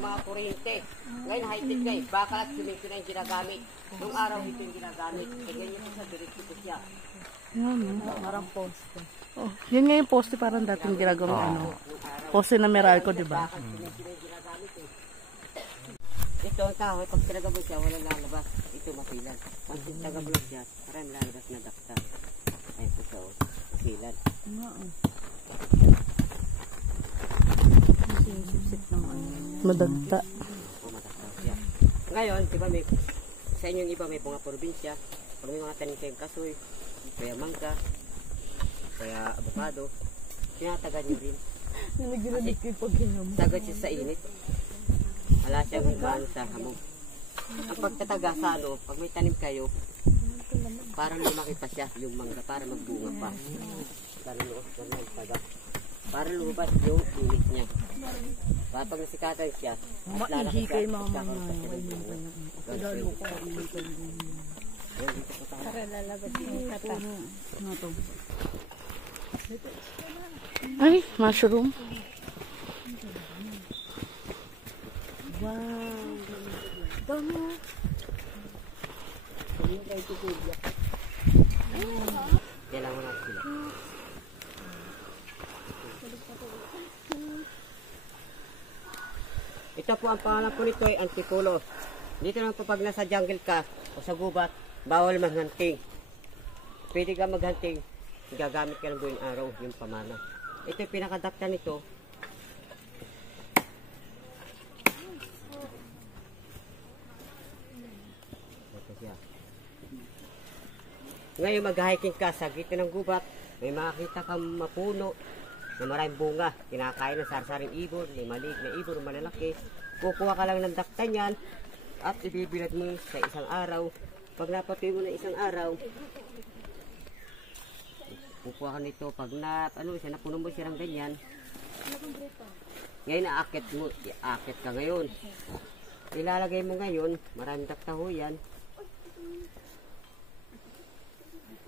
mga kuryente. Ngayon, high-tech guys, bakal at simento na yung ginagamit. Nung araw, ito yung ginagamit. Kaya ganyan po sa diretso po siya. Yan, Parang poste. oh, yan nga yung poste parang dating ginagawang ano. Poste na Meralco, di ba? Bakal, simento na yung ginagamit eh. Ito ang kahoy, pag pinagabot siya, walang lalabas. Ito masilan. Pag pinagabot siya, parang lalabas na dakta. Ayun po siya, masilan. Madagta. Mataktaw siya. Ngayon, di ba may, sa inyong iba may mga probinsya, pag may mga tanim kayong kasoy, kaya mangga, kaya avocado, tinatagan nyo rin. Nanaginamit ko yung paghinamot. Tagad siya sa init. Wala siyang maano sa hamog. Ang pagtataga sa ano, pag may tanim kayo, parang lumaki pa siya yung mangga, para magbunga pa. Parang luos pa na yung taga. Para lumabas yung init niya. Para pag nasikatan siya, at lalaki siya, magkakaroon pa siya ng bunga. Lalo ko ulitin. Para lalabas yung kata. Ay, mushroom. Wow. Dami. Kailangan mo natin sila. Ito po ang pangalan po nito ay Antipolo. Dito naman po pag nasa jungle ka o sa gubat, bawal maghunting. Pwede ka maghunting, gagamit ka ng buong araw yung pamana. Ito yung pinakadakta nito. Ito siya. Ngayon mag-hiking ka sa gitna ng gubat, may makakita kang mapuno na maraming bunga. Kinakain ng sarsaring ibon, may maliit na ibon, malalaki. Kukuha ka lang ng dakta niyan at ibibilad mo sa isang araw. Pag napatuloy mo na isang araw, kukuha ka nito. Pag napuno mo siya ng ganyan, ngayon aakit ka ngayon. Ilalagay mo ngayon, maraming dakta ho yan.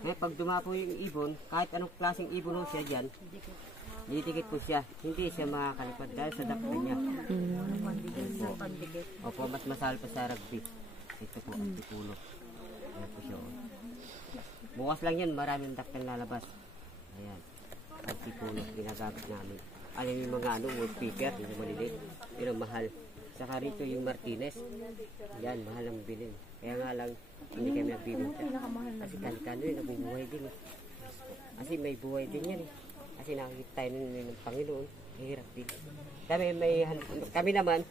Ngayon pag dumapo yung ibon, kahit anong klaseng ibon ho siya dyan, didikit po siya. Hindi siya makakalipad dahil sa dakta niya. Opo, mas masahal pa sa rugby. Ito po, Antipolo. Ayan po siya. Bukas lang yan, maraming dakta lalabas. Ayan. Antipolo, ginagamit namin. Alam yung mga woodpecker, yung maliliit. Yun ang mahal. Saka rito yung Martinez. Yan, mahal ang bilhin. Kaya nga lang, hindi kami nagbibinta. Kasi kalikano yun, nabubuhay din. Kasi may buhay din yan eh. Kasi nakikita tayo ng Panginoon, hirap din. Kami naman,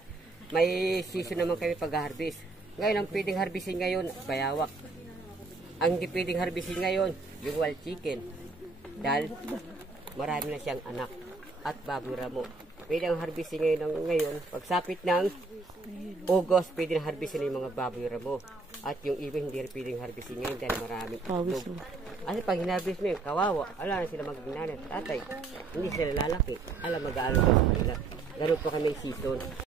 may season naman kami pag-harvest. Ngayon, ang pwedeng harvestin ngayon, bayawak. Ang hindi pwedeng harvestin ngayon, yung wild chicken. Dahil marami na siyang anak at baboy ramo. Pwede ang harvestin ngayon, pagsapit ng August, pwede na harvestin yung mga baboy ramo. At yung ibang hindi pwedeng harvestin ngayon dahil maraming itlog. Kasi pag hinarvest mo yung kawawa, ala na sila magiging tatay. Hindi sila lalaki. Ala mag-aaral sa kanila. Ganun po kami season.